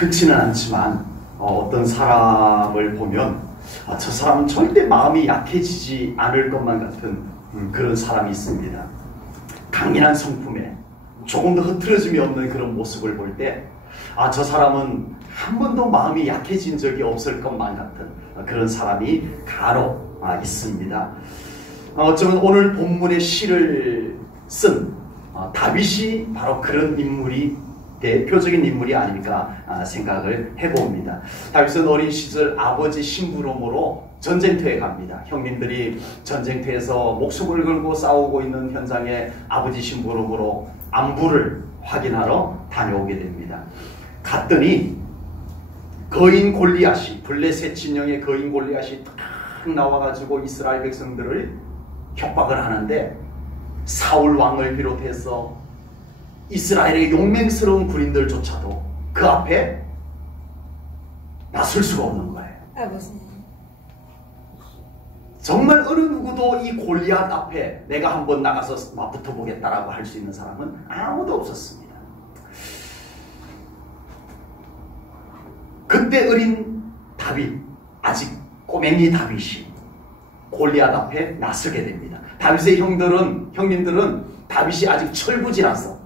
흔치는 않지만 어떤 사람을 보면 저 사람은 절대 마음이 약해지지 않을 것만 같은 그런 사람이 있습니다. 강인한 성품에 조금도 흐트러짐이 없는 그런 모습을 볼 때 저 사람은 한 번도 마음이 약해진 적이 없을 것만 같은 그런 사람이 간혹 있습니다. 어쩌면 오늘 본문의 시를 쓴 다윗이 바로 그런 인물이 대표적인 인물이 아닐까 생각을 해봅니다. 다윗은 어린 시절 아버지 심부름으로 전쟁터에 갑니다. 형님들이 전쟁터에서 목숨을 걸고 싸우고 있는 현장에 아버지 심부름으로 안부를 확인하러 다녀오게 됩니다. 갔더니 거인 골리앗이, 블레셋 진영의 거인 골리앗이 딱 나와가지고 이스라엘 백성들을 협박을 하는데 사울 왕을 비롯해서 이스라엘의 용맹스러운 군인들조차도 그 앞에 나설 수가 없는 거예요. 정말 어느 누구도 이 골리앗 앞에 내가 한번 나가서 맞붙어 보겠다라고 할 수 있는 사람은 아무도 없었습니다. 그때 어린 다윗, 아직 꼬맹이 다윗이 골리앗 앞에 나서게 됩니다. 다윗의 형님들은 다윗이 아직 철부지라서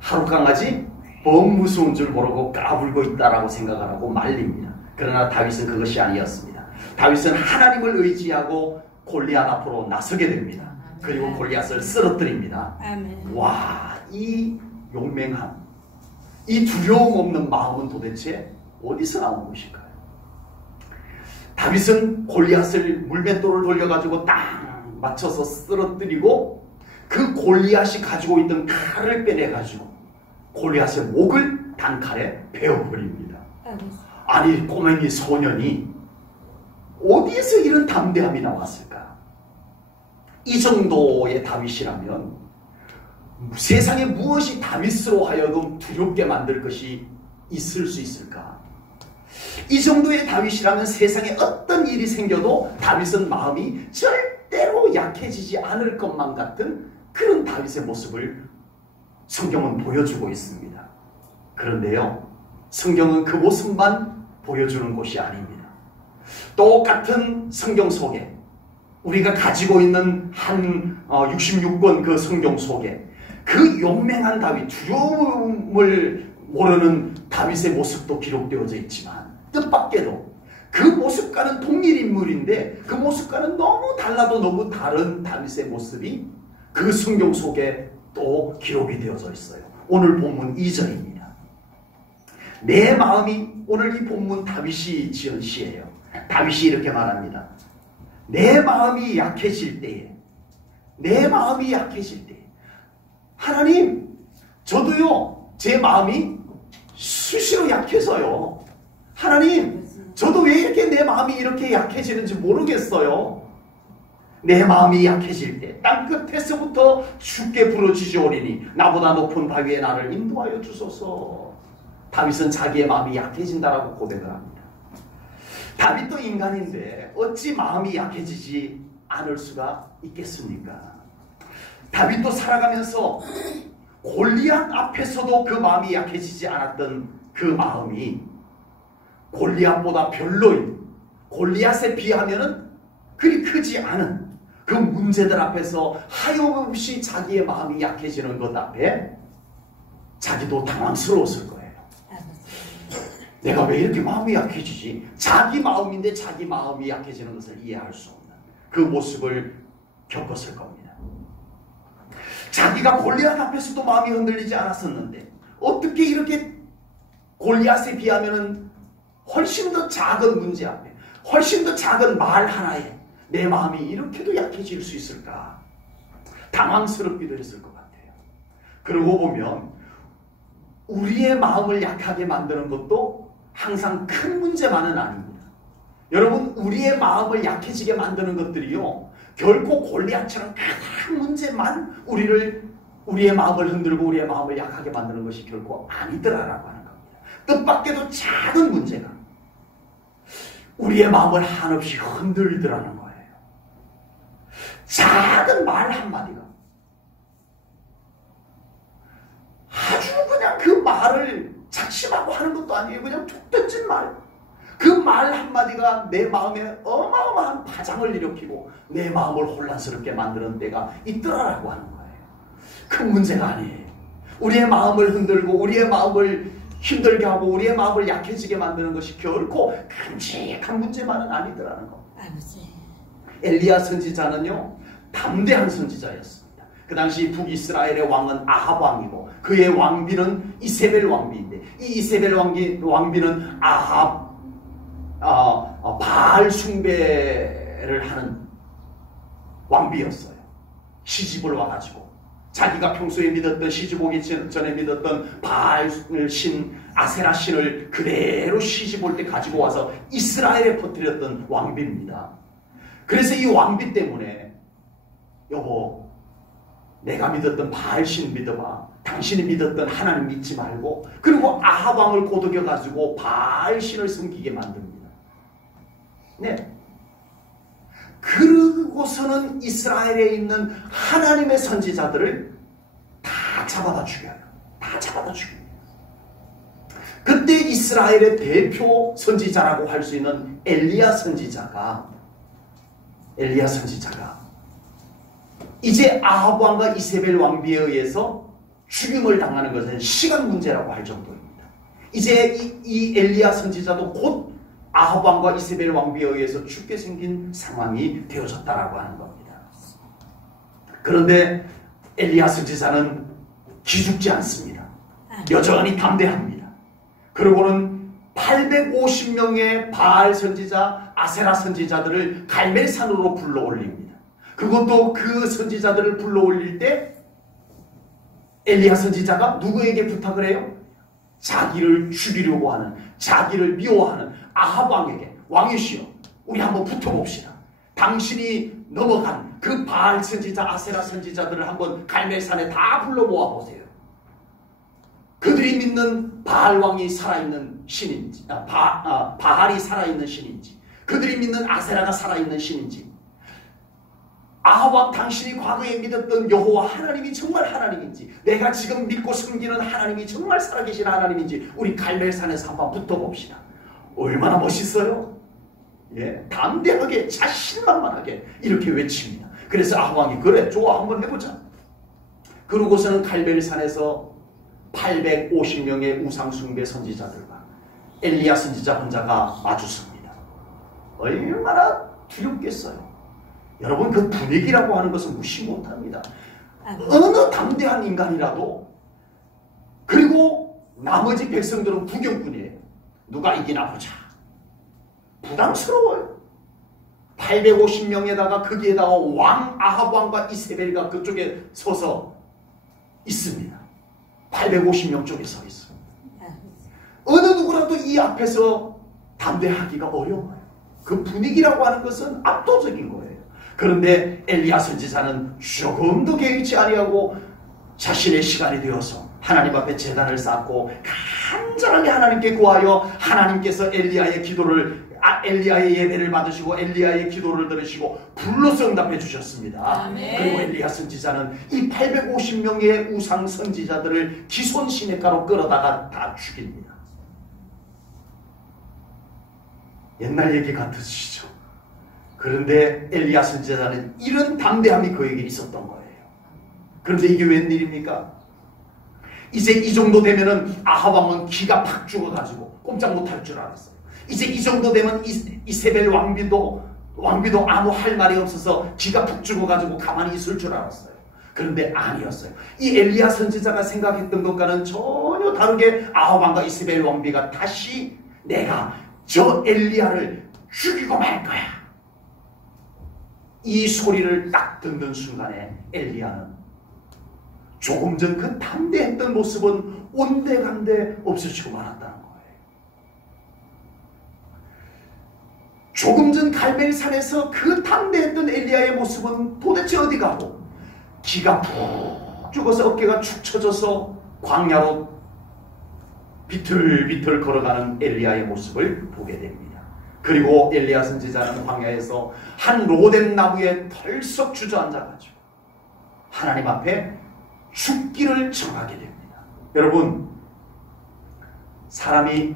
하룻강아지 무서운 줄 모르고 까불고 있다라고 생각을 하고 말립니다. 그러나 다윗은 그것이 아니었습니다. 다윗은 하나님을 의지하고 골리앗 앞으로 나서게 됩니다. 그리고 골리앗을 쓰러뜨립니다. 와, 이 용맹함, 이 두려움 없는 마음은 도대체 어디서 나온 것일까요? 다윗은 골리앗을 물맷돌을 돌려가지고 딱 맞춰서 쓰러뜨리고 그 골리앗이 가지고 있던 칼을 빼내가지고 골리앗의 목을 단칼에 베어버립니다. 아니, 꼬맹이 소년이 어디에서 이런 담대함이 나왔을까? 이 정도의 다윗이라면 세상에 무엇이 다윗으로 하여금 두렵게 만들 것이 있을 수 있을까? 이 정도의 다윗이라면 세상에 어떤 일이 생겨도 다윗은 마음이 절대로 약해지지 않을 것만 같은 그런 다윗의 모습을 성경은 보여주고 있습니다. 그런데요, 성경은 그 모습만 보여주는 것이 아닙니다. 똑같은 성경 속에 우리가 가지고 있는 한 66권 그 성경 속에 그 용맹한 다윗, 두려움을 모르는 다윗의 모습도 기록되어져 있지만 뜻밖에도 그 모습과는 동일 인물인데 그 모습과는 너무 달라도 너무 다른 다윗의 모습이 그 성경 속에 또 기록이 되어져 있어요. 오늘 본문 2절입니다. 내 마음이, 오늘 이 본문 다윗이 지은 시예요. 다윗이 이렇게 말합니다. 내 마음이 약해질 때에, 내 마음이 약해질 때에, 하나님, 저도요, 제 마음이 수시로 약해서요. 하나님, 저도 왜 이렇게 내 마음이 이렇게 약해지는지 모르겠어요. 내 마음이 약해질 때 땅끝에서부터 주께 부르짖으오리니 나보다 높은 바위에 나를 인도하여 주소서. 다윗은 자기의 마음이 약해진다라고 고백을 합니다. 다윗도 인간인데 어찌 마음이 약해지지 않을 수가 있겠습니까? 다윗도 살아가면서 골리앗 앞에서도 그 마음이 약해지지 않았던 그 마음이 골리앗보다 별로인, 골리앗에 비하면은 그리 크지 않은 그 문제들 앞에서 하염없이 자기의 마음이 약해지는 것 앞에 자기도 당황스러웠을 거예요. 내가 왜 이렇게 마음이 약해지지? 자기 마음인데 자기 마음이 약해지는 것을 이해할 수 없는 그 모습을 겪었을 겁니다. 자기가 골리앗 앞에서도 마음이 흔들리지 않았었는데 어떻게 이렇게 골리앗에 비하면 훨씬 더 작은 문제 앞에, 훨씬 더 작은 말 하나에 내 마음이 이렇게도 약해질 수 있을까? 당황스럽기도 했을 것 같아요. 그러고 보면 우리의 마음을 약하게 만드는 것도 항상 큰 문제만은 아닙니다. 여러분, 우리의 마음을 약해지게 만드는 것들이요, 결코 골리앗처럼 큰 문제만 우리의 마음을 흔들고 우리의 마음을 약하게 만드는 것이 결코 아니더라라고 하는 겁니다. 뜻밖에도 작은 문제가 우리의 마음을 한없이 흔들더라는 거예요. 작은 말 한마디가 아주 그냥 그 말을 작심하고 하는 것도 아니에요. 그냥 툭 던진 말. 그 말 한마디가 내 마음에 어마어마한 파장을 일으키고 내 마음을 혼란스럽게 만드는 때가 있더라라고 하는 거예요. 큰 문제가 아니에요. 우리의 마음을 흔들고 우리의 마음을 힘들게 하고 우리의 마음을 약해지게 만드는 것이 결코 큼직한 문제만은 아니더라는 거. 엘리야 선지자는요, 담대한 선지자였습니다. 그 당시 북이스라엘의 왕은 아합 왕이고 그의 왕비는 이세벨 왕비인데, 이 이세벨 왕비는 아합 바알 숭배를 하는 왕비였어요. 시집을 와가지고 자기가 평소에 믿었던, 시집 오기 전에 믿었던 바알 신, 아세라 신을 그대로 시집 올 때 가지고 와서 이스라엘에 퍼뜨렸던 왕비입니다. 그래서 이 왕비 때문에 여보, 내가 믿었던 바알 신 믿어봐. 당신이 믿었던 하나님 믿지 말고, 그리고 아합 왕을 꼬드겨가지고 바알 신을 섬기게 만듭니다. 네. 그러고서는 이스라엘에 있는 하나님의 선지자들을 다 잡아다 죽여요. 다 잡아다 죽여요. 그때 이스라엘의 대표 선지자라고 할 수 있는 엘리야 선지자가 이제 아합 왕과 이세벨 왕비에 의해서 죽임을 당하는 것은 시간 문제라고 할 정도입니다. 이제 이 엘리야 선지자도 곧 아합 왕과 이세벨 왕비에 의해서 죽게 생긴 상황이 되어졌다라고 하는 겁니다. 그런데 엘리야 선지자는 기죽지 않습니다. 여전히 담대합니다. 그리고는 850명의 바알 선지자, 아세라 선지자들을 갈멜산으로 불러 올립니다. 그것도 그 선지자들을 불러 올릴 때 엘리야 선지자가 누구에게 부탁을 해요? 자기를 죽이려고 하는, 자기를 미워하는 아합 왕에게, 왕이시여, 우리 한번 붙어봅시다. 당신이 넘어간 그 바알 선지자, 아세라 선지자들을 한번 갈멜산에 다 불러 모아보세요. 그들이 믿는 바알 왕이 살아있는 신인지, 바알이 살아있는 신인지, 그들이 믿는 아세라가 살아있는 신인지, 아합 왕, 당신이 과거에 믿었던 여호와 하나님이 정말 하나님인지, 내가 지금 믿고 섬기는 하나님이 정말 살아계신 하나님인지 우리 갈멜산에서 한번 붙어봅시다. 얼마나 멋있어요? 예, 담대하게, 자신만만하게 이렇게 외칩니다. 그래서 아합 왕이 그래, 좋아, 한번 해보자. 그러고서는 갈멜산에서 850명의 우상숭배 선지자들과 엘리야 선지자 혼자가 마주섭니다. 얼마나 두렵겠어요. 여러분, 그 분위기라고 하는 것은 무시 못합니다. 어느 담대한 인간이라도, 그리고 나머지 백성들은 구경꾼이에요. 누가 이기나 보자. 부담스러워요. 850명에다가 거기에다가 왕 아합 왕과 이세벨가 그쪽에 서서 있습니다. 850명 쪽에 서 있습니다. 어느 누구라도 이 앞에서 담대하기가 어려워요. 그 분위기라고 하는 것은 압도적인 거예요. 그런데 엘리야 선지자는 조금도 개의치 아니하고 자신의 시간이 되어서 하나님 앞에 제단을 쌓고 간절하게 하나님께 구하여 하나님께서 엘리야의 예배를 받으시고 엘리야의 기도를 들으시고 불로서 응답해 주셨습니다. 아멘. 그리고 엘리야 선지자는 이 850명의 우상 선지자들을 기손 시냇가로 끌어다가 다 죽입니다. 옛날 얘기 같으시죠? 그런데 엘리야 선지자는 이런 담대함이 그에게 있었던 거예요. 그런데 이게 웬일입니까? 이제 이 정도 되면은 아합 왕은 기가 팍 죽어가지고 꼼짝 못할 줄 알았어요. 이제 이 정도 되면 이세벨 왕비도 아무 할 말이 없어서 기가 푹 죽어가지고 가만히 있을 줄 알았어요. 그런데 아니었어요. 이 엘리야 선지자가 생각했던 것과는 전혀 다르게 아합 왕과 이세벨 왕비가 다시 내가 저 엘리야를 죽이고 말 거야, 이 소리를 딱 듣는 순간에 엘리야는 조금 전 그 담대했던 모습은 온데간데 없어지고 말았다는 거예요. 조금 전 갈멜산에서 그 담대했던 엘리야의 모습은 도대체 어디 가고, 기가 푹 죽어서 어깨가 축 처져서 광야로 비틀비틀 걸어가는 엘리야의 모습을 보게 됩니다. 그리고 엘리야 선지자는 광야에서 한 로뎀 나무에 털썩 주저앉아가지고 하나님 앞에 죽기를 정하게 됩니다. 여러분, 사람이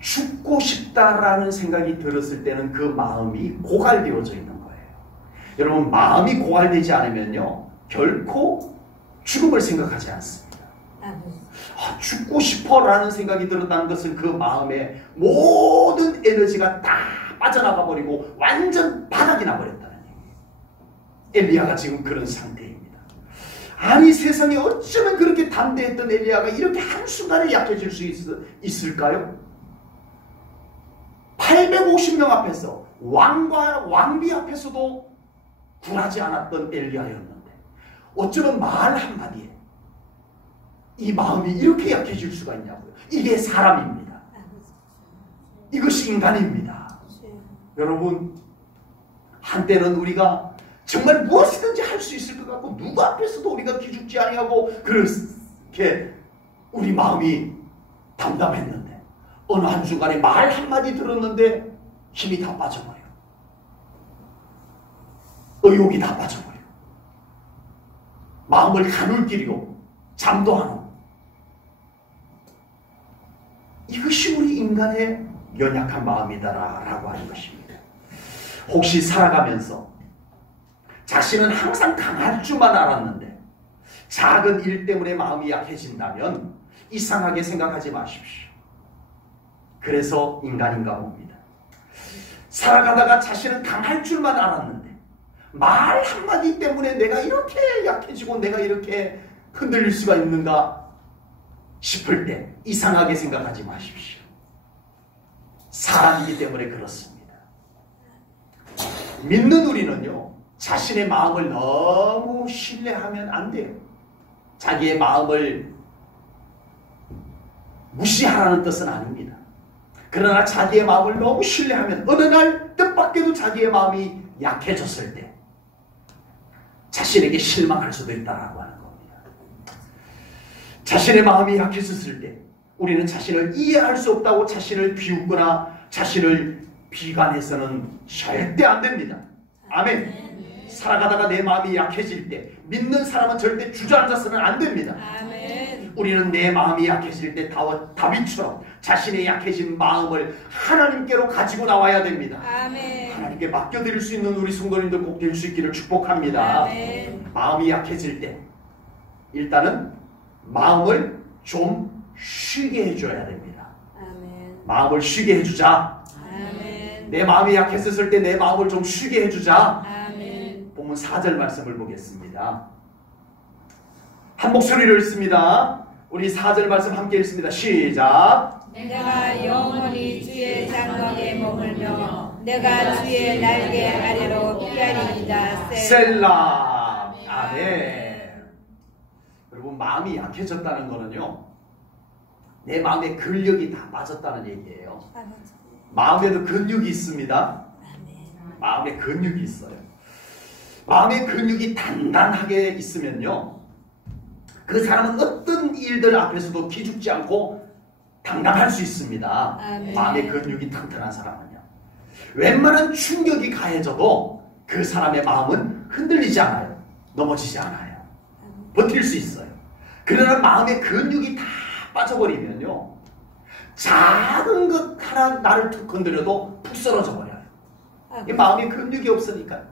죽고 싶다라는 생각이 들었을 때는 그 마음이 고갈되어져 있는 거예요. 여러분, 마음이 고갈되지 않으면요 결코 죽음을 생각하지 않습니다. 죽고 싶어라는 생각이 들었다는 것은 그 마음에 모든 에너지가 다 빠져나가 버리고 완전 바닥이 나버렸다는 얘기예요. 엘리야가 지금 그런 상태입니다. 아니, 세상에 어쩌면 그렇게 담대했던 엘리야가 이렇게 한순간에 약해질 수 있을까요? 850명 앞에서 왕과 왕비 앞에서도 굴하지 않았던 엘리야였는데 어쩌면 말 한마디에 이 마음이 이렇게 약해질 수가 있냐고요. 이게 사람입니다. 이것이 인간입니다. 여러분, 한때는 우리가 정말 무엇이든지 할 수 있을 것 같고 누구 앞에서도 우리가 기죽지 아니하고 그렇게 우리 마음이 담담했는데 어느 한순간에 말 한마디 들었는데 힘이 다 빠져버려요. 의욕이 다 빠져버려요. 마음을 가눌 길이요 잠도 안 오고. 이것이 우리 인간의 연약한 마음이다라고 하는 것입니다. 혹시 살아가면서 자신은 항상 강할 줄만 알았는데 작은 일 때문에 마음이 약해진다면 이상하게 생각하지 마십시오. 그래서 인간인가 봅니다. 살아가다가 자신은 강할 줄만 알았는데 말 한마디 때문에 내가 이렇게 약해지고 내가 이렇게 흔들릴 수가 있는가 싶을 때 이상하게 생각하지 마십시오. 사람이기 때문에 그렇습니다. 믿는 우리는요 자신의 마음을 너무 신뢰하면 안 돼요. 자기의 마음을 무시하라는 뜻은 아닙니다. 그러나 자기의 마음을 너무 신뢰하면 어느 날 뜻밖에도 자기의 마음이 약해졌을 때 자신에게 실망할 수도 있다라고 하는 겁니다. 자신의 마음이 약해졌을 때 우리는 자신을 이해할 수 없다고 자신을 비웃거나 자신을 비관해서는 절대 안 됩니다. 아멘. 살아가다가 내 마음이 약해질 때 믿는 사람은 절대 주저앉아서는 안 됩니다. 아멘. 우리는 내 마음이 약해질 때 다윗처럼 자신의 약해진 마음을 하나님께로 가지고 나와야 됩니다. 아멘. 하나님께 맡겨드릴 수 있는 우리 성도님들 꼭 될 수 있기를 축복합니다. 아멘. 마음이 약해질 때 일단은 마음을 좀 쉬게 해줘야 됩니다. 아멘. 마음을 쉬게 해주자. 아멘. 내 마음이 약했을 때 내 마음을 좀 쉬게 해주자. 아멘. 본문 4절 말씀을 보겠습니다. 한 목소리를 읽습니다. 우리 4절 말씀 함께 읽습니다. 시작. 내가 영원히 주의 장막에 머물며 내가 주의 날개 아래로 피하리이다. 셀라. 아멘. 여러분, 마음이 약해졌다는 거는요 내 마음에 근력이 다 빠졌다는 얘기예요. 마음에도 근육이 있습니다. 마음에 근육이 있어요. 마음의 근육이 단단하게 있으면요 그 사람은 어떤 일들 앞에서도 기죽지 않고 당당할 수 있습니다. 아멘. 마음의 근육이 튼튼한 사람은요 웬만한 충격이 가해져도 그 사람의 마음은 흔들리지 않아요. 넘어지지 않아요. 버틸 수 있어요. 그러나 마음의 근육이 다 빠져버리면요 작은 것 하나 나를 툭 건드려도 푹 쓰러져 버려요. 이 마음의 근육이 없으니까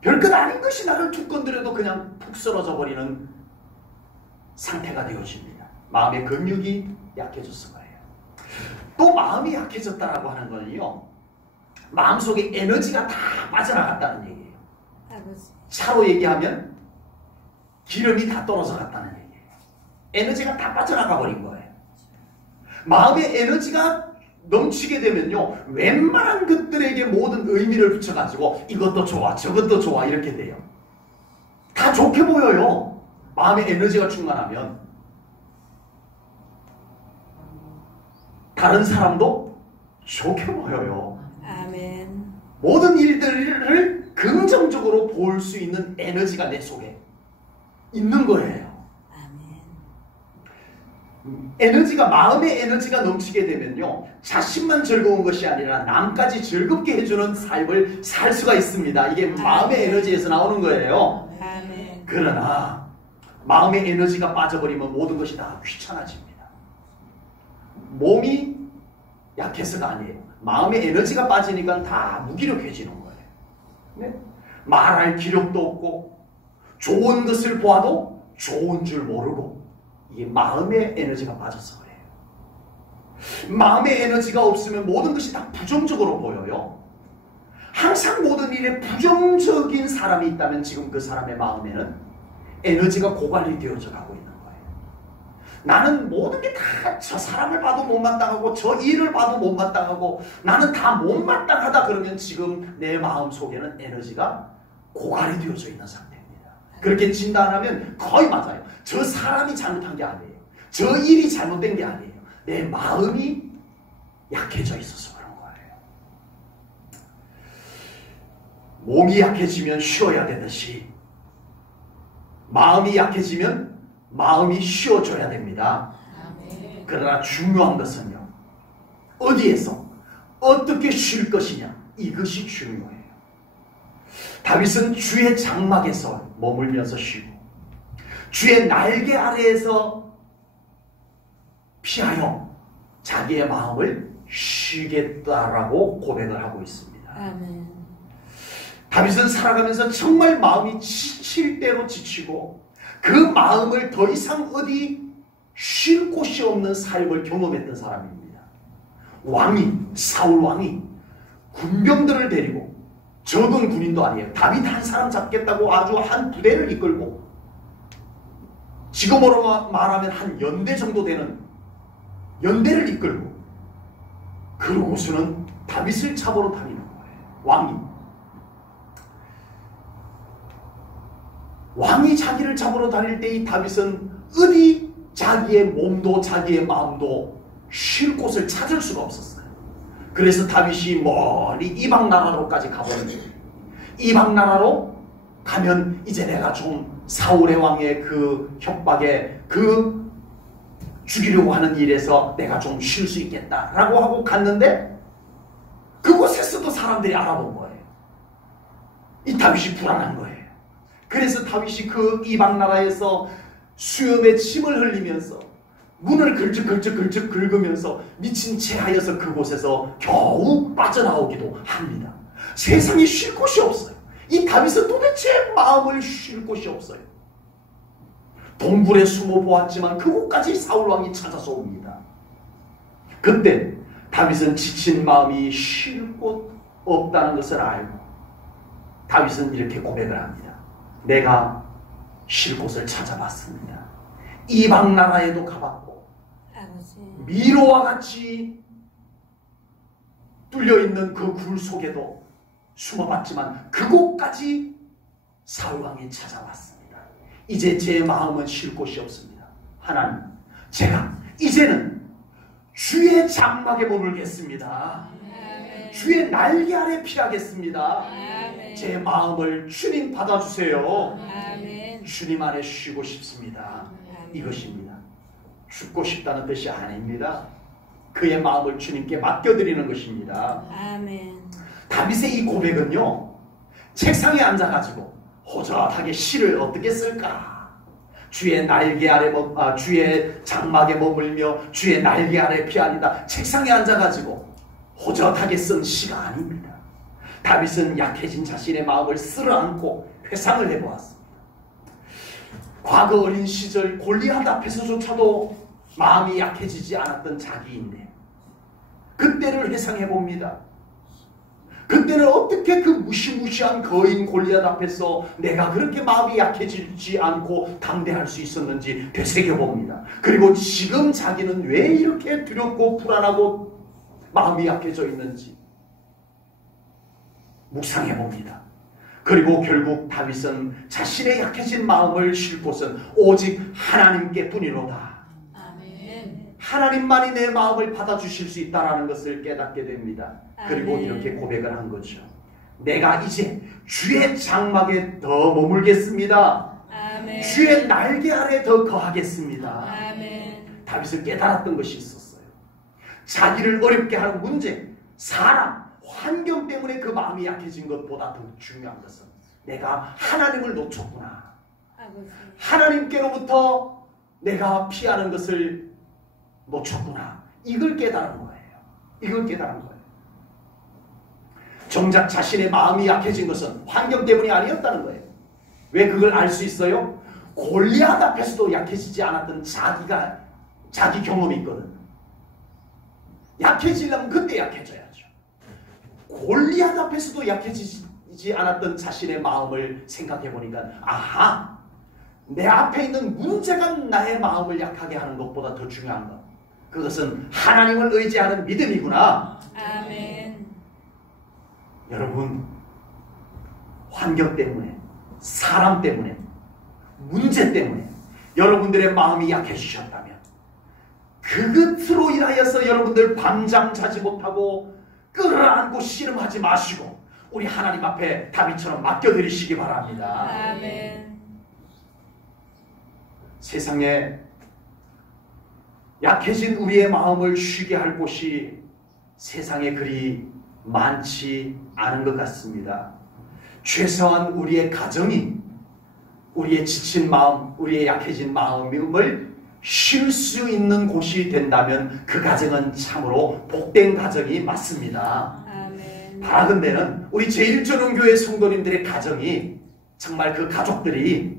별것 아닌 것이 나를 툭 건드려도 그냥 푹 쓰러져 버리는 상태가 되어집니다. 마음의 근육이 약해졌을 거예요. 또 마음이 약해졌다라고 하는 거는요 마음속에 에너지가 다 빠져나갔다는 얘기예요. 차로 얘기하면 기름이 다 떨어져 갔다는 얘기예요. 에너지가 다 빠져나가 버린 거예요. 마음의 에너지가 넘치게 되면요 웬만한 것들에게 모든 의미를 붙여가지고 이것도 좋아 저것도 좋아 이렇게 돼요. 다 좋게 보여요. 마음의 에너지가 충만하면 다른 사람도 좋게 보여요. 아멘. 모든 일들을 긍정적으로 볼 수 있는 에너지가 내 속에 있는 거예요. 에너지가 마음의 에너지가 넘치게 되면요 자신만 즐거운 것이 아니라 남까지 즐겁게 해주는 삶을 살 수가 있습니다. 이게 마음의 에너지에서 나오는 거예요. 아멘. 그러나 마음의 에너지가 빠져버리면 모든 것이 다 귀찮아집니다. 몸이 약해서가 아니에요. 마음의 에너지가 빠지니까 다 무기력해지는 거예요. 네? 말할 기력도 없고 좋은 것을 보아도 좋은 줄 모르고 이게 마음의 에너지가 빠져서 그래요. 마음의 에너지가 없으면 모든 것이 다 부정적으로 보여요. 항상 모든 일에 부정적인 사람이 있다면 지금 그 사람의 마음에는 에너지가 고갈이 되어져 가고 있는 거예요. 나는 모든 게 다 저 사람을 봐도 못마땅하고 저 일을 봐도 못마땅하고 나는 다 못마땅하다 그러면 지금 내 마음 속에는 에너지가 고갈이 되어져 있는 상태입니다. 그렇게 진단하면 거의 맞아요. 저 사람이 잘못한 게 아니에요. 저 일이 잘못된 게 아니에요. 내 마음이 약해져 있어서 그런 거예요. 몸이 약해지면 쉬어야 되듯이 마음이 약해지면 마음이 쉬어줘야 됩니다. 그러나 중요한 것은요, 어디에서 어떻게 쉴 것이냐, 이것이 중요해요. 다윗은 주의 장막에서 머물면서 쉬고 주의 날개 아래에서 피하여 자기의 마음을 쉬겠다라고 고백을 하고 있습니다. 아멘. 다윗은 살아가면서 정말 마음이 지칠 대로 지치고 그 마음을 더 이상 어디 쉴 곳이 없는 삶을 경험했던 사람입니다. 사울 왕이 군병들을 데리고, 적은 군인도 아니에요. 다윗 한 사람 잡겠다고 아주 한 부대를 이끌고, 지금으로 말하면 한 연대 정도 되는 연대를 이끌고, 그러고서는 다윗을 잡으러 다니는 거예요. 왕이 자기를 잡으러 다닐 때 이 다윗은 어디 자기의 몸도 자기의 마음도 쉴 곳을 찾을 수가 없었어요. 그래서 다윗이 멀리 이방 나라로까지 가보는데, 이방 나라로 가면 이제 내가 좀 사울의 왕의 그 협박에 그 죽이려고 하는 일에서 내가 좀 쉴 수 있겠다라고 하고 갔는데, 그곳에서도 사람들이 알아본 거예요. 이 다윗이 불안한 거예요. 그래서 다윗이 그 이방 나라에서 수염에 침을 흘리면서 문을 걸쩍걸쩍 긁으면서 미친 채 하여서 그곳에서 겨우 빠져나오기도 합니다. 세상에 쉴 곳이 없어요. 이 다윗은 도대체 마음을 쉴 곳이 없어요. 동굴에 숨어 보았지만 그곳까지 사울왕이 찾아서 옵니다. 그때 다윗은 지친 마음이 쉴 곳 없다는 것을 알고 다윗은 이렇게 고백을 합니다. 내가 쉴 곳을 찾아봤습니다. 이방 나라에도 가봤고 미로와 같이 뚫려있는 그 굴 속에도 숨어봤지만 그곳까지 사울왕이 찾아왔습니다. 이제 제 마음은 쉴 곳이 없습니다. 하나님, 제가 이제는 주의 장막에 머물겠습니다. 주의 날개 아래 피하겠습니다. 제 마음을 주님 받아주세요. 주님 안에 쉬고 싶습니다. 이것입니다. 죽고 싶다는 뜻이 아닙니다. 그의 마음을 주님께 맡겨드리는 것입니다. 다윗의 이 고백은요, 책상에 앉아가지고 호젓하게 시를 어떻게 쓸까? 주의 날개 아래 주의 장막에 머물며 주의 날개 아래 피하리다. 책상에 앉아가지고 호젓하게 쓴 시가 아닙니다. 다윗은 약해진 자신의 마음을 쓸어안고 회상을 해보았습니다. 과거 어린 시절 골리앗 앞에서조차도 마음이 약해지지 않았던 자기인데 그때를 회상해봅니다. 그때는 어떻게 그 무시무시한 거인 골리앗 앞에서 내가 그렇게 마음이 약해지지 않고 담대할 수 있었는지 되새겨봅니다. 그리고 지금 자기는 왜 이렇게 두렵고 불안하고 마음이 약해져 있는지 묵상해봅니다. 그리고 결국 다윗은 자신의 약해진 마음을 쉴 곳은 오직 하나님께 뿐이로다. 하나님만이 내 마음을 받아주실 수 있다는 것을 깨닫게 됩니다. 그리고 이렇게 고백을 한 거죠. 내가 이제 주의 장막에 더 머물겠습니다. 주의 날개 아래 더 거하겠습니다. 다윗은 깨달았던 것이 있었어요. 자기를 어렵게 하는 문제, 사람, 환경 때문에 그 마음이 약해진 것보다 더 중요한 것은 내가 하나님을 놓쳤구나. 하나님께로부터 내가 피하는 것을 놓쳤구나. 이걸 깨달은 거예요. 이걸 깨달은 거예요. 정작 자신의 마음이 약해진 것은 환경 때문이 아니었다는 거예요. 왜 그걸 알 수 있어요? 골리앗 앞에서도 약해지지 않았던 자기 경험이 있거든. 약해지려면 그때 약해져야죠. 골리앗 앞에서도 약해지지 않았던 자신의 마음을 생각해 보니까 아하, 내 앞에 있는 문제가 나의 마음을 약하게 하는 것보다 더 중요한 것, 그것은 하나님을 의지하는 믿음이구나. 아멘. 여러분, 환경 때문에, 사람 때문에, 문제 때문에 여러분들의 마음이 약해지셨다면 그것으로 인하여서 여러분들 밤잠 자지 못하고 끌어안고 씨름하지 마시고 우리 하나님 앞에 다윗처럼 맡겨드리시기 바랍니다. 아멘. 세상에 약해진 우리의 마음을 쉬게 할 곳이 세상에 그리 많지 않은 것 같습니다. 최소한 우리의 가정이 우리의 지친 마음, 우리의 약해진 마음을 쉴 수 있는 곳이 된다면 그 가정은 참으로 복된 가정이 맞습니다. 아멘. 바라건대는 우리 제1전원교회 성도님들의 가정이 정말 그 가족들이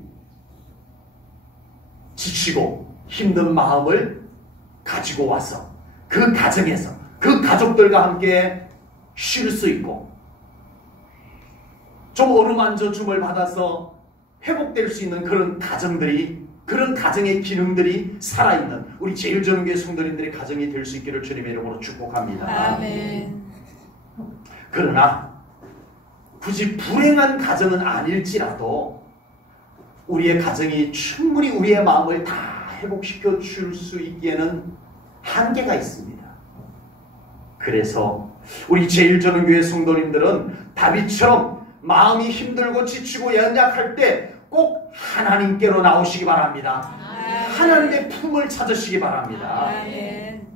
지치고 힘든 마음을 가지고 와서 그 가정에서 그 가족들과 함께 쉴 수 있고 좀 어루만져 줌을 받아서 회복될 수 있는 그런 가정들이, 그런 가정의 기능들이 살아있는 우리 제1전원교회 성도님들의 가정이 될 수 있기를 주님의 이름으로 축복합니다. 아멘. 그러나 굳이 불행한 가정은 아닐지라도 우리의 가정이 충분히 우리의 마음을 다 회복시켜 줄 수 있기에는 한계가 있습니다. 그래서 우리 제1전원교회 성도님들은 다윗처럼 마음이 힘들고 지치고 연약할 때 꼭 하나님께로 나오시기 바랍니다. 하나님의 품을 찾으시기 바랍니다. 아멘.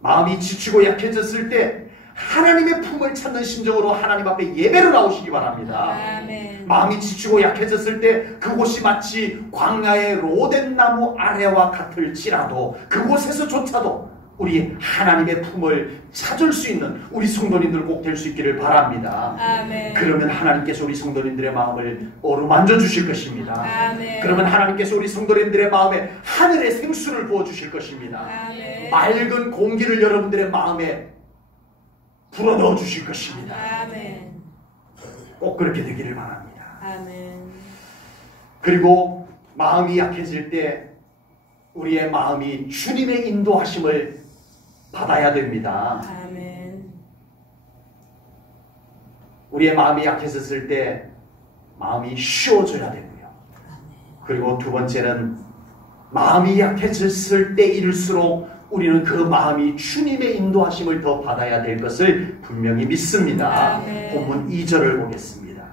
마음이 지치고 약해졌을 때 하나님의 품을 찾는 심정으로 하나님 앞에 예배로 나오시기 바랍니다. 아멘. 마음이 지치고 약해졌을 때 그곳이 마치 광야의 로덴나무 아래와 같을지라도 그곳에서조차도 우리 하나님의 품을 찾을 수 있는 우리 성도님들 꼭 될 수 있기를 바랍니다. 아멘. 그러면 하나님께서 우리 성도님들의 마음을 어루만져 주실 것입니다. 아멘. 그러면 하나님께서 우리 성도님들의 마음에 하늘의 생수를 부어 주실 것입니다. 아멘. 맑은 공기를 여러분들의 마음에 불어넣어 주실 것입니다. 아멘. 꼭 그렇게 되기를 바랍니다. 아멘. 그리고 마음이 약해질 때 우리의 마음이 주님의 인도하심을 받아야 됩니다. 아멘. 우리의 마음이 약해졌을 때 마음이 쉬어져야 되고요. 그리고 두 번째는 마음이 약해졌을 때일수록 우리는 그 마음이 주님의 인도하심을 더 받아야 될 것을 분명히 믿습니다. 아멘. 본문 2절을 보겠습니다.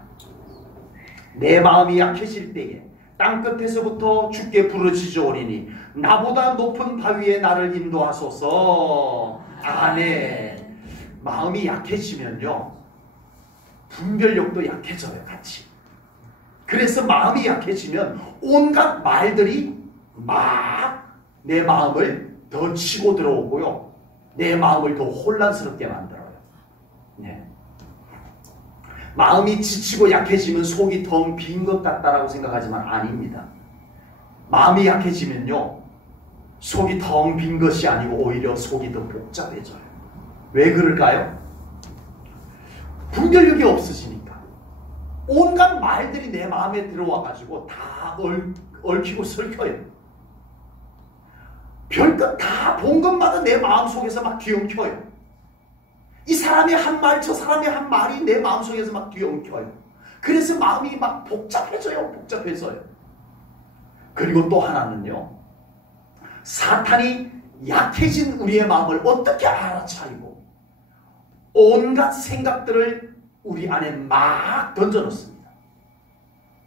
내 마음이 약해질 때에 땅끝에서부터 주께 부르짖어오리니 나보다 높은 바위에 나를 인도하소서. 아멘. 마음이 약해지면요 분별력도 약해져요. 같이. 그래서 마음이 약해지면 온갖 말들이 막 내 마음을 더 치고 들어오고요, 내 마음을 더 혼란스럽게 만들어요. 네. 마음이 지치고 약해지면 속이 텅 빈 것 같다라고 생각하지만 아닙니다. 마음이 약해지면요 속이 텅 빈 것이 아니고 오히려 속이 더 복잡해져요. 왜 그럴까요? 분별력이 없어지니까 온갖 말들이 내 마음에 들어와가지고 다 얽히고 설켜요. 별것 다 본 것마다 내 마음속에서 막 뒤엉켜요. 이 사람의 한 말, 저 사람의 한 말이 내 마음속에서 막 뒤엉켜요. 그래서 마음이 막 복잡해져요. 그리고 또 하나는요, 사탄이 약해진 우리의 마음을 어떻게 알아차리고 온갖 생각들을 우리 안에 막 던져놓습니다.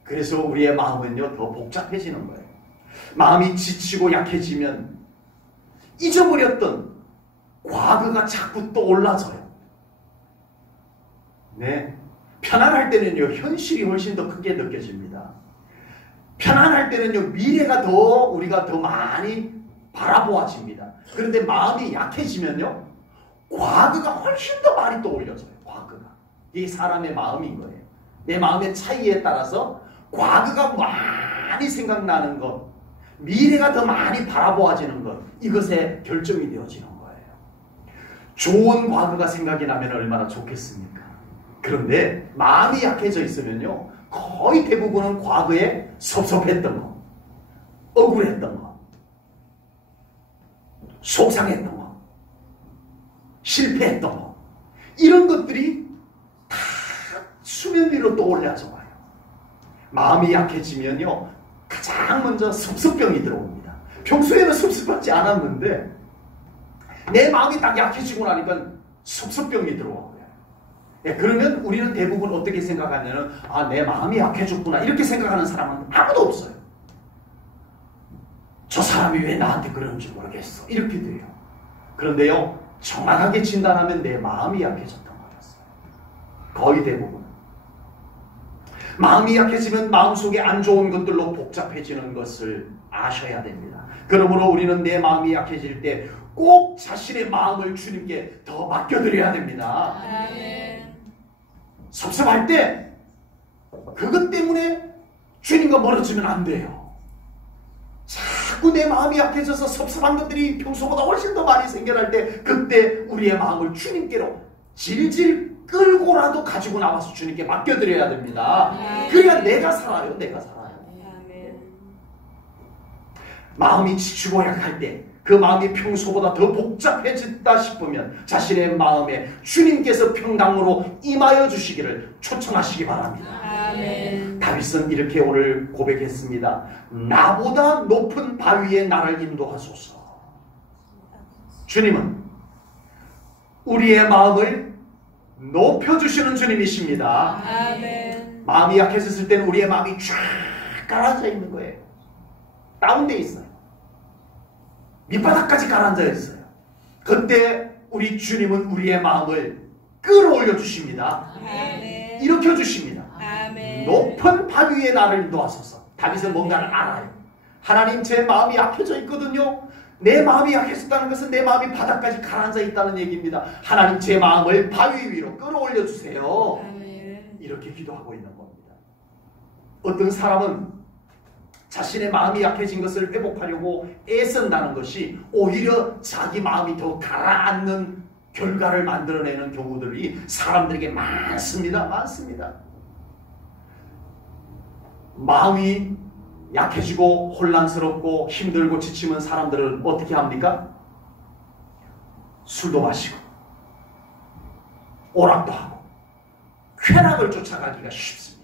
그래서 우리의 마음은요 더 복잡해지는 거예요. 마음이 지치고 약해지면 잊어버렸던 과거가 자꾸 떠올라져요. 네, 편안할 때는요 현실이 훨씬 더 크게 느껴집니다. 편안할 때는요 미래가 우리가 더 많이 바라보아집니다. 그런데 마음이 약해지면요, 과거가 훨씬 더 많이 떠올려져요. 과거가. 이게 사람의 마음인 거예요. 내 마음의 차이에 따라서 과거가 많이 생각나는 것, 미래가 더 많이 바라보아지는 것, 이것에 결정이 되어지는 거예요. 좋은 과거가 생각이 나면 얼마나 좋겠습니까? 그런데 마음이 약해져 있으면요, 거의 대부분은 과거에 섭섭했던 거, 억울했던 거, 속상했던 거, 실패했던 거, 이런 것들이 다 수면 위로 떠올라져 와요. 마음이 약해지면요, 가장 먼저 섭섭병이 들어옵니다. 평소에는 섭섭하지 않았는데 내 마음이 딱 약해지고 나니까 섭섭병이 들어와요. 예, 그러면 우리는 대부분 어떻게 생각하냐면, 아, 내 마음이 약해졌구나, 이렇게 생각하는 사람은 아무도 없어요. 저 사람이 왜 나한테 그러는지 모르겠어, 이렇게 돼요. 그런데요, 정확하게 진단하면 내 마음이 약해졌던 거였어요. 거의 대부분. 마음이 약해지면 마음속에 안 좋은 것들로 복잡해지는 것을 아셔야 됩니다. 그러므로 우리는 내 마음이 약해질 때 꼭 자신의 마음을 주님께 더 맡겨드려야 됩니다. 아멘. 섭섭할 때 그것 때문에 주님과 멀어지면 안 돼요. 자꾸 내 마음이 약해져서 섭섭한 것들이 평소보다 훨씬 더 많이 생겨날 때, 그때 우리의 마음을 주님께로 질질 끌고라도 가지고 나와서 주님께 맡겨드려야 됩니다. 그래야 내가 살아요. 내가 살아요. 아멘. 마음이 지치고 약할 때, 그 마음이 평소보다 더 복잡해졌다 싶으면 자신의 마음에 주님께서 평강으로 임하여 주시기를 초청하시기 바랍니다. 아멘. 다윗은 이렇게 오늘 고백했습니다. 나보다 높은 바위에 나를 인도하소서. 주님은 우리의 마음을 높여주시는 주님이십니다. 아멘. 마음이 약해졌을 때는 우리의 마음이 쫙 가라앉아 있는 거예요. 다운되어 있어요. 밑바닥까지 가라앉아 있어요. 그때 우리 주님은 우리의 마음을 끌어올려 주십니다. 아멘. 일으켜 주십니다. 아멘. 높은 바위 위에 나를 놓아소서. 다윗은 뭔가를 알아요. 하나님, 제 마음이 약해져 있거든요. 내 마음이 약해졌다는 것은 내 마음이 바닥까지 가라앉아 있다는 얘기입니다. 하나님, 제 마음을 바위 위로 끌어올려 주세요. 아멘. 이렇게 기도하고 있는 겁니다. 어떤 사람은 자신의 마음이 약해진 것을 회복하려고 애쓴다는 것이 오히려 자기 마음이 더 가라앉는 결과를 만들어내는 경우들이 사람들에게 많습니다. 많습니다. 마음이 약해지고 혼란스럽고 힘들고 지치면 사람들은 어떻게 합니까? 술도 마시고 오락도 하고 쾌락을 쫓아가기가 쉽습니다.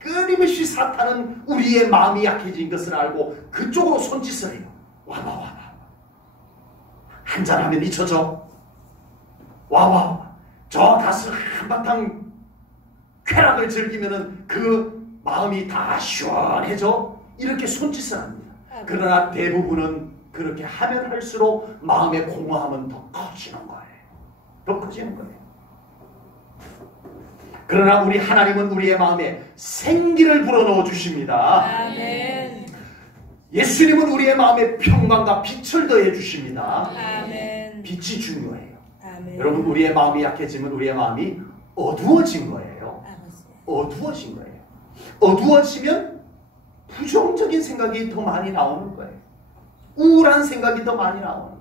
끊임없이 사탄은 우리의 마음이 약해진 것을 알고 그쪽으로 손짓을 해요. 와봐. 한잔하면 잊혀져. 와봐. 저 가서 한바탕 쾌락을 즐기면은 그 마음이 다 시원해져. 이렇게 손짓을 합니다. 그러나 대부분은 그렇게 하면 할수록 마음의 공허함은 더 커지는 거예요. 더 커지는 거예요. 그러나 우리 하나님은 우리의 마음에 생기를 불어넣어 주십니다. 아멘. 예수님은 우리의 마음에 평강과 빛을 더해 주십니다. 아멘. 빛이 중요해요. 아멘. 여러분, 우리의 마음이 약해지면 우리의 마음이 어두워진 거예요. 아멘. 어두워진 거예요. 어두워지면 부정적인 생각이 더 많이 나오는 거예요. 우울한 생각이 더 많이 나오는 거예요.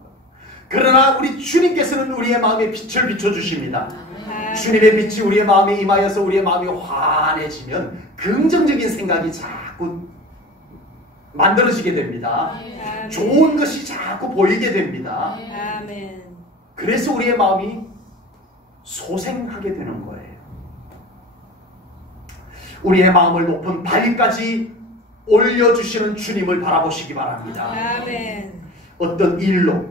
그러나 우리 주님께서는 우리의 마음에 빛을 비춰주십니다. 주님의 빛이 우리의 마음에 임하여서 우리의 마음이 환해지면 긍정적인 생각이 자꾸 만들어지게 됩니다. 아멘. 좋은 것이 자꾸 보이게 됩니다. 아멘. 그래서 우리의 마음이 소생하게 되는 거예요. 우리의 마음을 높은 바위까지 올려주시는 주님을 바라보시기 바랍니다. 아멘. 어떤 일로,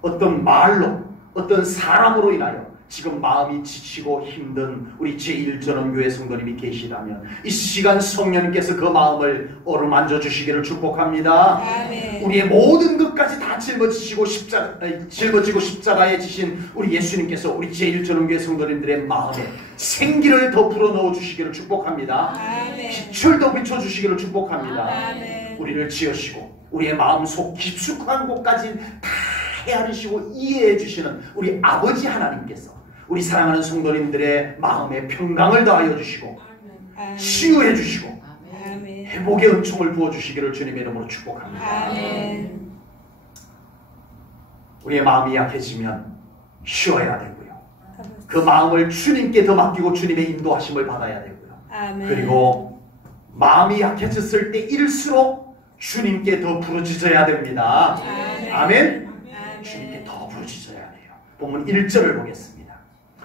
어떤 말로, 어떤 사람으로 인하여 지금 마음이 지치고 힘든 우리 제1전원교회 성도님이 계시다면 이 시간 성령님께서 그 마음을 어루만져 주시기를 축복합니다. 아멘. 우리의 모든 것까지 다 짊어지고 십자가에 지신 우리 예수님께서 우리 제1전원교회 성도님들의 마음에 생기를 더 불어넣어 주시기를 축복합니다. 아멘. 빛을 더 비춰주시기를 축복합니다. 아멘. 우리를 지으시고 우리의 마음속 깊숙한 곳까지 다 헤아리시고 이해해 주시는 우리 아버지 하나님께서 우리 사랑하는 성도님들의 마음에 평강을 더하여 주시고 아멘. 치유해 주시고 아멘. 회복의 은총을 부어주시기를 주님의 이름으로 축복합니다. 아멘. 우리의 마음이 약해지면 쉬어야 되고요. 그 마음을 주님께 더 맡기고 주님의 인도하심을 받아야 되고요. 아멘. 그리고 마음이 약해졌을 때일수록 주님께 더 부르짖어야 됩니다. 아멘. 아멘. 아멘. 주님께 더 부르짖어야 돼요. 본문 1절을 보겠습니다.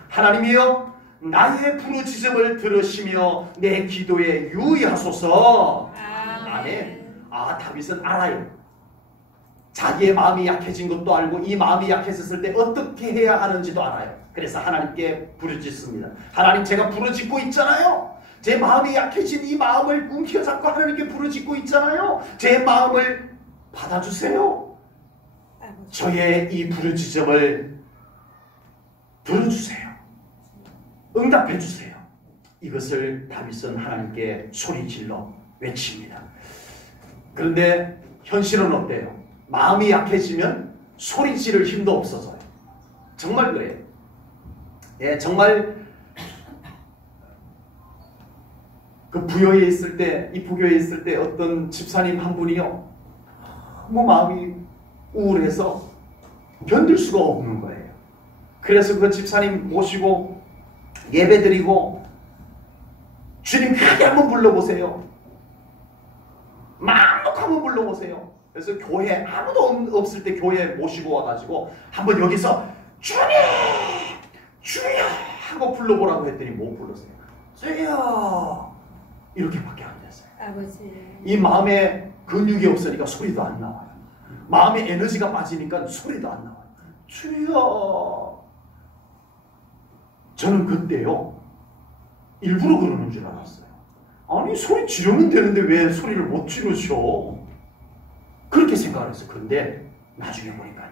하나님이여 나의 부르짖음을 들으시며 내 기도에 유의하소서. 아멘. 다윗은 알아요. 자기의 마음이 약해진 것도 알고 이 마음이 약해졌을 때 어떻게 해야 하는지도 알아요. 그래서 하나님께 부르짖습니다. 하나님, 제가 부르짖고 있잖아요. 제 마음이 약해진 이 마음을 움켜잡고 하나님께 부르짖고 있잖아요. 제 마음을 받아주세요. 저의 이 부르짖음을 들어주세요. 응답해주세요. 이것을 다윗은 하나님께 소리질러 외칩니다. 그런데 현실은 어때요? 마음이 약해지면 소리 지를 힘도 없어져요. 정말 그래요. 예, 정말 그 부여에 있을 때, 이 부교에 있을 때 어떤 집사님 한 분이요, 너무 마음이 우울해서 견딜 수가 없는 거예요. 그래서 그 집사님 모시고 예배드리고 주님 크게 한번 불러보세요. 마음껏 한번 불러보세요. 그래서 교회 아무도 없을 때 교회 모시고 와가지고 한번 여기서 주님! 주여! 하고 불러보라고 했더니 못 불렀어요. 주여! 이렇게밖에 안 됐어요. 아버지. 이 마음에 근육이 없으니까 소리도 안 나와요. 마음에 에너지가 빠지니까 소리도 안 나와요. 주여! 저는 그때요, 일부러 그러는 줄 알았어요. 아니, 소리 지르면 되는데 왜 소리를 못 지르셔? 그렇게 생각을 했어요. 그런데 나중에 보니까요,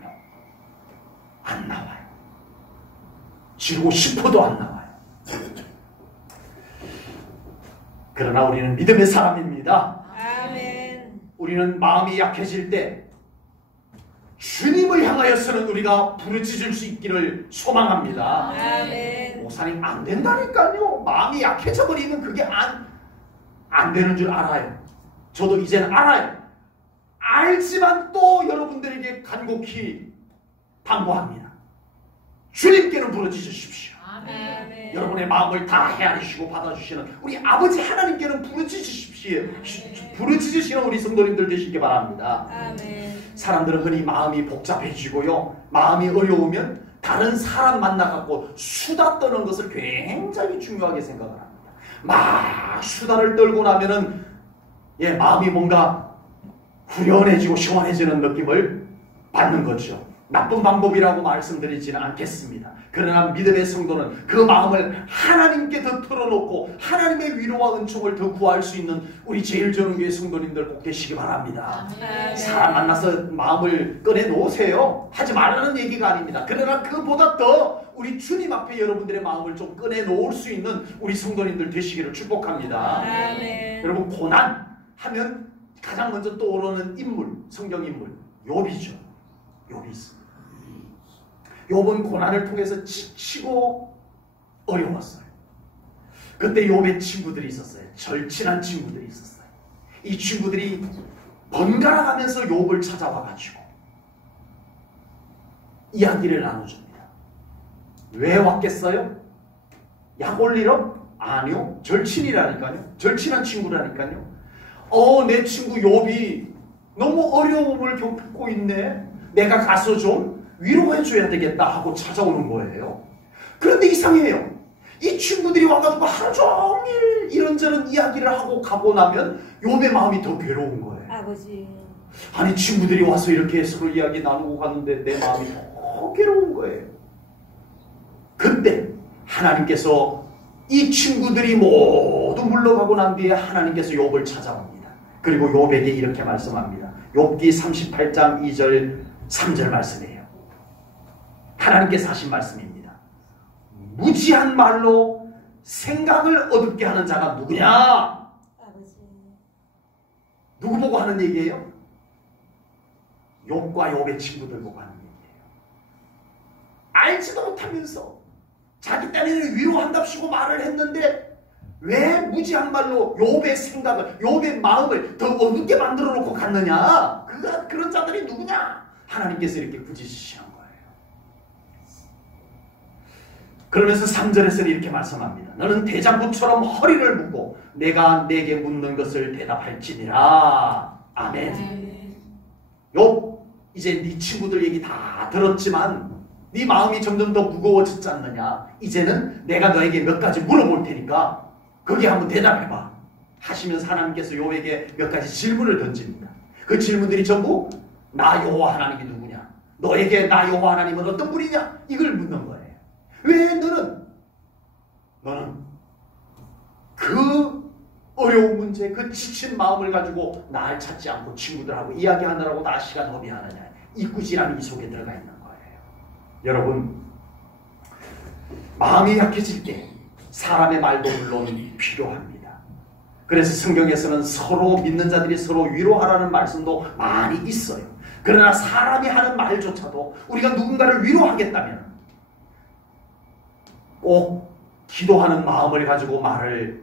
안 나와요. 지르고 싶어도 안 나와요. 그러나 우리는 믿음의 사람입니다. 아멘. 우리는 마음이 약해질 때 주님을 향하여서는 우리가 부르짖을 수 있기를 소망합니다. 아멘. 목사님, 안 된다니까요. 마음이 약해져 버리면 그게 안 되는 줄 알아요. 저도 이제는 알아요. 알지만 또 여러분들에게 간곡히 당부합니다. 주님께는 부르짖으십시오. 아멘. 여러분의 마음을 다 헤아리시고 받아주시는 우리 아버지 하나님께는 부르짖으십시오. 부르짖으시는 우리 성도님들 되시기 바랍니다. 아멘. 사람들은 흔히 마음이 복잡해지고요, 마음이 어려우면 다른 사람 만나갖고 수다 떠는 것을 굉장히 중요하게 생각을 합니다. 막 수다를 떨고 나면은 마음이 뭔가 후련해지고 시원해지는 느낌을 받는 거죠. 나쁜 방법이라고 말씀드리지는 않겠습니다. 그러나 믿음의 성도는 그 마음을 하나님께 더 털어놓고 하나님의 위로와 은총을 더 구할 수 있는 우리 제일전후교회 성도님들 꼭 되시기 바랍니다. 아멘. 사람 만나서 마음을 꺼내놓으세요. 하지 말라는 얘기가 아닙니다. 그러나 그보다 더 우리 주님 앞에 여러분들의 마음을 좀 꺼내놓을 수 있는 우리 성도님들 되시기를 축복합니다. 아멘. 여러분, 고난 하면 가장 먼저 떠오르는 인물, 성경 인물 욥이죠. 욥이 있습니다. 욥은 고난을 통해서 지치고 어려웠어요. 그때 욥의 친구들이 있었어요. 절친한 친구들이 있었어요. 이 친구들이 번갈아 가면서 욥을 찾아와가지고 이야기를 나눠줍니다. 왜 왔겠어요? 약 올리러? 아니요. 절친이라니까요. 절친한 친구라니까요. 내 친구 욥이 너무 어려움을 겪고 있네. 내가 가서 좀 위로해줘야 되겠다 하고 찾아오는 거예요. 그런데 이상해요. 이 친구들이 와가지고 하루 종일 이런저런 이야기를 하고 가고 나면 욥의 마음이 더 괴로운 거예요. 아버지. 아니, 친구들이 와서 이렇게 서로 이야기 나누고 갔는데 내 마음이 더 괴로운 거예요. 그때 하나님께서 이 친구들이 모두 물러가고 난 뒤에 하나님께서 욥을 찾아옵니다. 그리고 욥에게 이렇게 말씀합니다. 욥기 38장 2절 3절 말씀이에요. 하나님께서 하신 말씀입니다. 무지한 말로 생각을 어둡게 하는 자가 누구냐? 아버지. 누구 보고 하는 얘기예요? 욥과 욥의 친구들 보고 하는 얘기예요. 알지도 못하면서 자기 딸을 위로한답시고 말을 했는데 왜 무지한 말로 욥의 생각을, 욥의 마음을 더 어둡게 만들어 놓고 갔느냐? 그런 자들이 누구냐? 하나님께서 이렇게 꾸짖으시는 거예요. 그러면서 3절에서는 이렇게 말씀합니다. 너는 대장부처럼 허리를 묶고 내가 내게 묻는 것을 대답할지니라. 아멘. 욥, 이제 네 친구들 얘기 다 들었지만 네 마음이 점점 더 무거워졌지 않느냐? 이제는 내가 너에게 몇 가지 물어볼 테니까 거기에 한번 대답해봐 하시면서 하나님께서 욥에게 몇 가지 질문을 던집니다. 그 질문들이 전부 나 여호와 하나님이 누구냐? 너에게 나 여호와 하나님은 어떤 분이냐? 이걸 묻는 거예요. 왜 너는 그 어려운 문제, 그 지친 마음을 가지고 날 찾지 않고 친구들하고 이야기하느라고 나 시간 허비하느냐? 이 꾸지람이 이 속에 들어가 있는 거예요. 여러분, 마음이 약해질 때 사람의 말도 물론 필요합니다. 그래서 성경에서는 서로 믿는 자들이 서로 위로하라는 말씀도 많이 있어요. 그러나 사람이 하는 말조차도 우리가 누군가를 위로하겠다면 꼭 기도하는 마음을 가지고 말을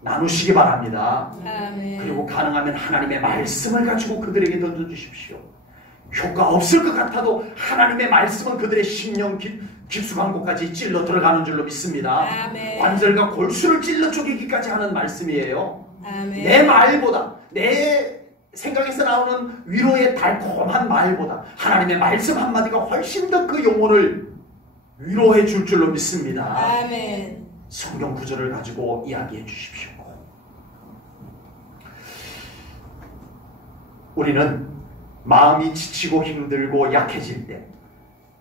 나누시기 바랍니다. 아멘. 그리고 가능하면 하나님의 말씀을 가지고 그들에게 던져주십시오. 효과 없을 것 같아도 하나님의 말씀은 그들의 심령 깊숙한 곳까지 찔러 들어가는 줄로 믿습니다. 아멘. 관절과 골수를 찔러 쪼개기까지 하는 말씀이에요. 아멘. 내 말보다, 내 생각에서 나오는 위로의 달콤한 말보다 하나님의 말씀 한마디가 훨씬 더 그 영혼을 위로해 줄 줄로 믿습니다. 아멘. 성경 구절을 가지고 이야기해 주십시오. 우리는 마음이 지치고 힘들고 약해질 때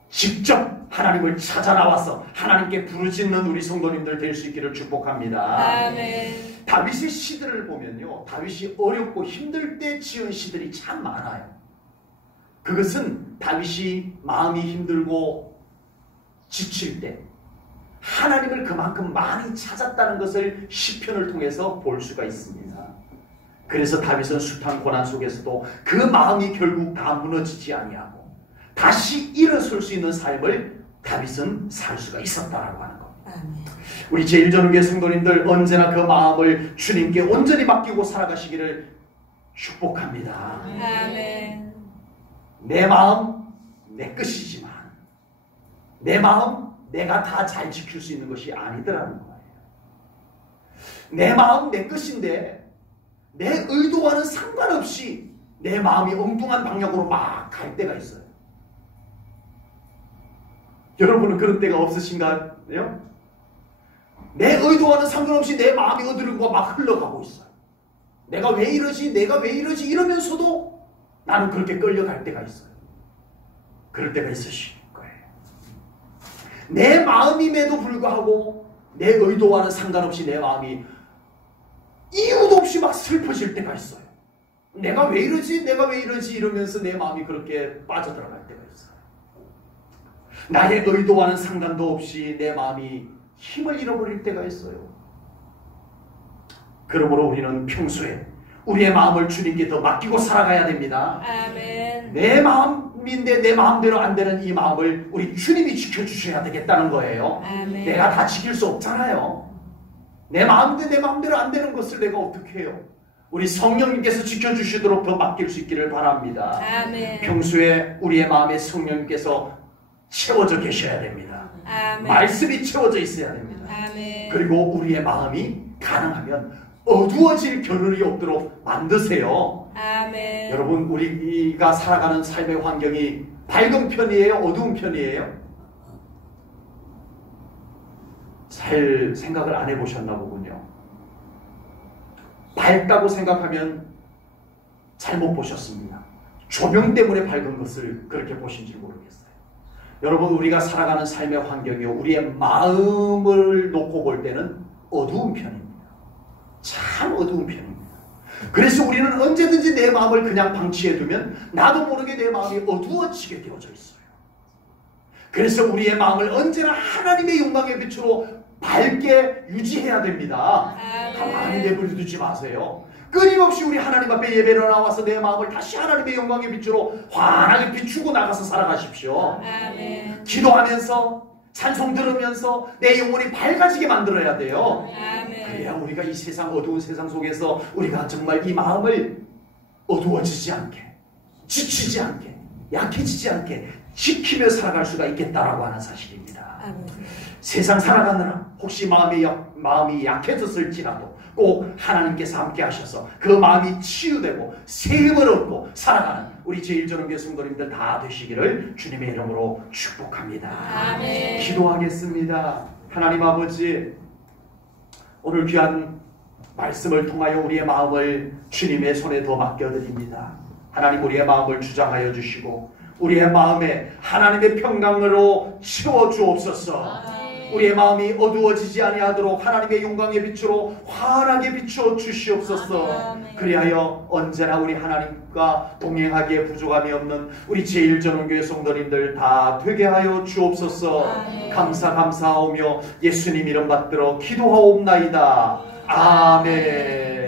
직접 하나님을 찾아 나와서 하나님께 부르짖는 우리 성도님들 될 수 있기를 축복합니다. 아멘. 다윗의 시들을 보면요, 다윗이 어렵고 힘들 때 지은 시들이 참 많아요. 그것은 다윗이 마음이 힘들고 지칠 때 하나님을 그만큼 많이 찾았다는 것을 시편을 통해서 볼 수가 있습니다. 그래서 다윗은 숱한 고난 속에서도 그 마음이 결국 다 무너지지 아니하고 다시 일어설 수 있는 삶을 다윗은 살 수가 있었다라고 하는 겁니다. 아멘. 우리 제1전후교회 성도님들 언제나 그 마음을 주님께 온전히 맡기고 살아가시기를 축복합니다. 아멘. 내 마음 내 것이지만 내 마음 내가 다 잘 지킬 수 있는 것이 아니더라는 거예요. 내 마음 내 것인데 내 의도와는 상관없이 내 마음이 엉뚱한 방향으로 막 갈 때가 있어요. 여러분은 그런 때가 없으신가요? 내 의도와는 상관없이 내 마음이 어디론가 막 흘러가고 있어요. 내가 왜 이러지? 이러면서도 나는 그렇게 끌려갈 때가 있어요. 그럴 때가 있으실 거예요. 내 마음임에도 불구하고 내 의도와는 상관없이 내 마음이 이유도 없이 막 슬퍼질 때가 있어요. 내가 왜 이러지 이러면서 내 마음이 그렇게 빠져들어갈 때가 있어요. 나의 의도와는 상관도 없이 내 마음이 힘을 잃어버릴 때가 있어요. 그러므로 우리는 평소에 우리의 마음을 주님께 더 맡기고 살아가야 됩니다. 아멘. 내 마음인데 내 마음대로 안 되는 이 마음을 우리 주님이 지켜주셔야 되겠다는 거예요. 아멘. 내가 다 지킬 수 없잖아요. 내 마음인데 내 마음대로 안 되는 것을 내가 어떻게 해요? 우리 성령님께서 지켜주시도록 더 맡길 수 있기를 바랍니다. 아멘. 평소에 우리의 마음에 성령님께서 채워져 계셔야 됩니다. 아멘. 말씀이 채워져 있어야 됩니다. 아멘. 그리고 우리의 마음이 가능하면 어두워질 겨를이 없도록 만드세요. 아멘. 여러분, 우리가 살아가는 삶의 환경이 밝은 편이에요? 어두운 편이에요? 잘 생각을 안 해보셨나 보군요. 밝다고 생각하면 잘못 보셨습니다. 조명 때문에 밝은 것을 그렇게 보신지 모르겠어요. 여러분, 우리가 살아가는 삶의 환경이요, 우리의 마음을 놓고 볼 때는 어두운 편입니다. 참 어두운 편입니다. 그래서 우리는 언제든지 내 마음을 그냥 방치해두면 나도 모르게 내 마음이 어두워지게 되어져 있어요. 그래서 우리의 마음을 언제나 하나님의 영광의 빛으로 밝게 유지해야 됩니다. 가만히 내버려두지 마세요. 끊임없이 우리 하나님 앞에 예배로 나와서 내 마음을 다시 하나님의 영광의 빛으로 환하게 비추고 나가서 살아가십시오. 아멘. 기도하면서 찬송 들으면서 내 영혼이 밝아지게 만들어야 돼요. 아멘. 그래야 우리가 이 세상 어두운 세상 속에서 우리가 정말 이 마음을 어두워지지 않게, 지치지 않게, 약해지지 않게 지키며 살아갈 수가 있겠다라고 하는 사실입니다. 아멘. 세상 살아가느라 혹시 마음이 약해졌을지라도 꼭 하나님께서 함께 하셔서 그 마음이 치유되고 세임을 얻고 살아가는 우리 제1전원교회 성도님들 다 되시기를 주님의 이름으로 축복합니다. 아멘. 기도하겠습니다. 하나님 아버지, 오늘 귀한 말씀을 통하여 우리의 마음을 주님의 손에 더 맡겨드립니다. 하나님, 우리의 마음을 주장하여 주시고 우리의 마음에 하나님의 평강으로 채워주옵소서. 우리의 마음이 어두워지지 아니하도록 하나님의 영광의 빛으로 환하게 비추어 주시옵소서. 그리하여 언제나 우리 하나님과 동행하기에 부족함이 없는 우리 제1전원교회 성도님들 다 되게 하여 주옵소서. 감사하오며 예수님 이름 받들어 기도하옵나이다. 아멘.